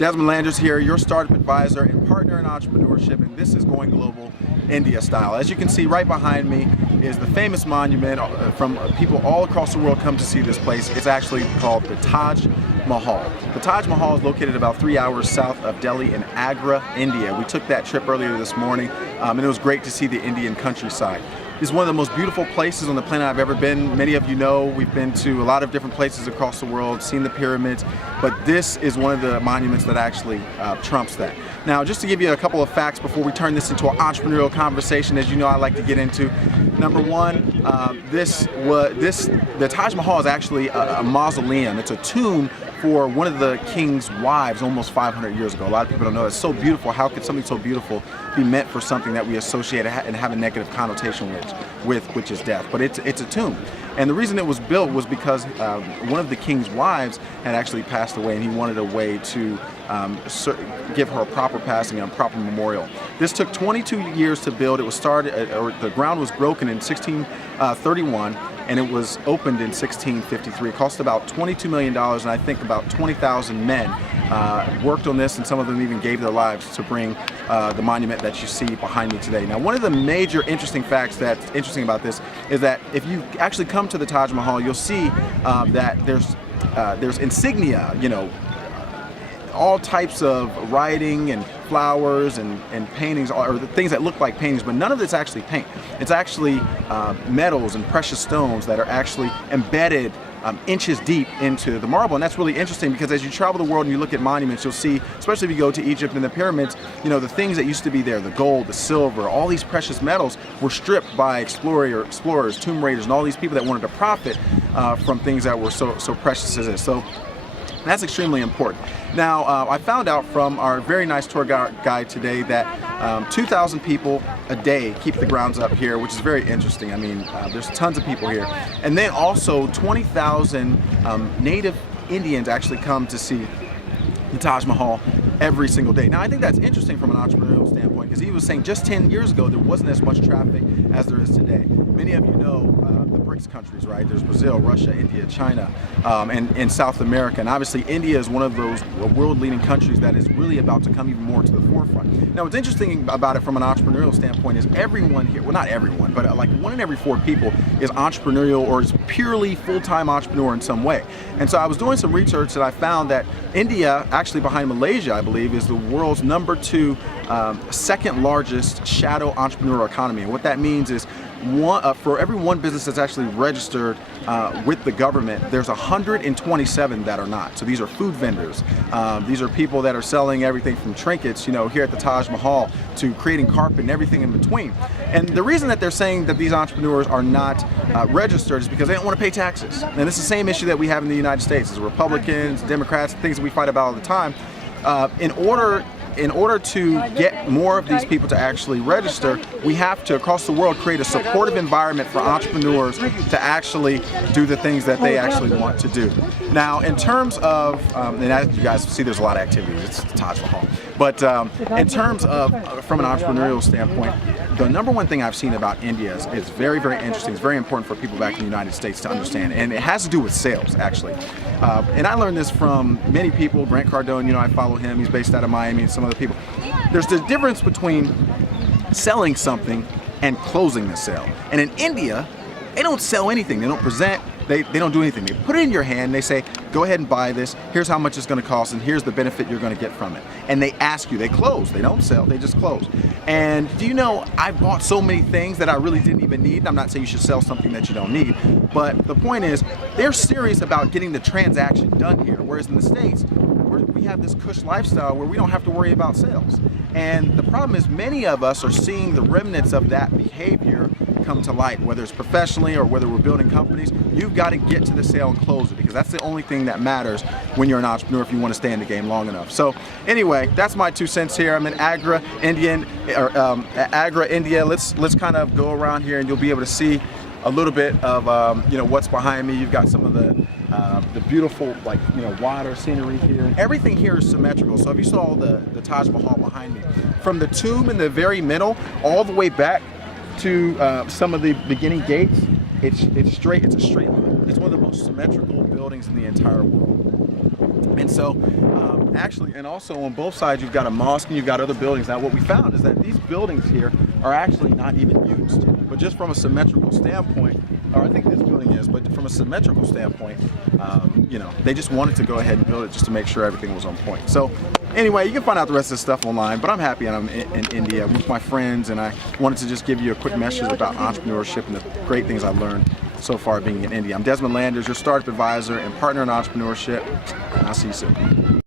Desmond Landers here, your startup advisor and partner in entrepreneurship, and this is Going Global India Style. As you can see right behind me is the famous monument from people all across the world come to see this place. It's actually called the Taj Mahal. The Taj Mahal is located about 3 hours south of Delhi in Agra, India. We took that trip earlier this morning and it was great to see the Indian countryside. It's one of the most beautiful places on the planet I've ever been. Many of you know we've been to a lot of different places across the world, seen the pyramids, but this is one of the monuments that actually trumps that. Now, just to give you a couple of facts before we turn this into an entrepreneurial conversation, as you know I like to get into. Number one, the Taj Mahal is actually a mausoleum. It's a tomb for one of the king's wives almost 500 years ago. A lot of people don't know. It's so beautiful. How could something so beautiful be meant for something that we associate and have a negative connotation with, which is death? But it's a tomb. And the reason it was built was because one of the king's wives had actually passed away, and he wanted a way to give her a proper passing and a proper memorial. This took 22 years to build. It was started, or the ground was broken in 1631, and it was opened in 1653. It cost about $22 million, and I think about 20,000 men worked on this, and some of them even gave their lives to bring the monument that you see behind me today. Now, one of the major interesting facts that's interesting about this is that if you actually come to the Taj Mahal, you'll see that there's insignia, you know, all types of writing and flowers and paintings, or the things that look like paintings, but none of it's actually paint. It's actually metals and precious stones that are actually embedded inches deep into the marble. And that's really interesting because as you travel the world and you look at monuments, you'll see, especially if you go to Egypt and the pyramids, you know, the things that used to be there, the gold, the silver, all these precious metals were stripped by explorers, tomb raiders, and all these people that wanted to profit from things that were so precious as this. So that's extremely important. Now, I found out from our very nice tour guide today that 2,000 people a day keep the grounds up here, which is very interesting. I mean, there's tons of people here. And then also 20,000 native Indians actually come to see the Taj Mahal every single day. Now, I think that's interesting from an entrepreneurial standpoint because he was saying just 10 years ago there wasn't as much traffic as there is today. Many of you know the BRICS countries, right? There's Brazil, Russia, India, China, and South America. And obviously India is one of those world-leading countries that is really about to come even more to the forefront. Now, what's interesting about it from an entrepreneurial standpoint is everyone here, well, not everyone, but like 1 in every 4 people is entrepreneurial or is purely full-time entrepreneur in some way. And so I was doing some research and I found that India, actually behind Malaysia, I believe, is the world's #2 second largest shadow entrepreneur economy. And what that means is for every one business that's actually registered with the government, there's 127 that are not. So these are food vendors. These are people that are selling everything from trinkets, you know, here at the Taj Mahal to creating carpet and everything in between. And the reason that they're saying that these entrepreneurs are not registered is because they don't want to pay taxes. And it's the same issue that we have in the United States as Republicans, Democrats, things that we fight about all the time. In order to get more of these people to actually register, we have to, across the world, create a supportive environment for entrepreneurs to actually do the things that they actually want to do. Now, in terms of, and as you guys see, there's a lot of activities, it's the Taj Mahal. But in terms of, from an entrepreneurial standpoint, the #1 thing I've seen about India is very, very interesting. It's very important for people back in the United States to understand. And it has to do with sales, actually. And I learned this from many people. Grant Cardone, you know, I follow him. He's based out of Miami and some other people. There's the difference between selling something and closing the sale. And in India, they don't sell anything. They don't present. They don't do anything. They put it in your hand. They say, go ahead and buy this. Here's how much it's going to cost, and here's the benefit you're going to get from it. And they ask you. They close. They don't sell. They just close. And do you know, I bought so many things that I really didn't even need. I'm not saying you should sell something that you don't need, but the point is, they're serious about getting the transaction done here. Whereas in the States, we have this cush lifestyle where we don't have to worry about sales. And the problem is many of us are seeing the remnants of that behavior come to light, whether it's professionally or whether we're building companies. You've got to get to the sale and close it because that's the only thing that matters when you're an entrepreneur if you want to stay in the game long enough. So anyway, that's my 2 cents here. I'm in Agra, India. Let's kind of go around here and you'll be able to see a little bit of you know, what's behind me. You've got some of the beautiful, like, you know, water scenery here. And everything here is symmetrical. So if you saw the Taj Mahal behind me, from the tomb in the very middle all the way back to some of the beginning gates, it's straight. It's a straight line. It's one of the most symmetrical buildings in the entire world. And so, actually, and also on both sides, you've got a mosque and you've got other buildings. Now, what we found is that these buildings here are actually not even used, but just from a symmetrical standpoint, or I think this building is, but from a symmetrical standpoint, you know, they just wanted to go ahead and build it just to make sure everything was on point. So anyway, you can find out the rest of this stuff online, but I'm happy and I'm in India with my friends, and I wanted to just give you a quick message about entrepreneurship and the great things I've learned so far being in India. I'm Desmond Landers, your startup advisor and partner in entrepreneurship, and I'll see you soon.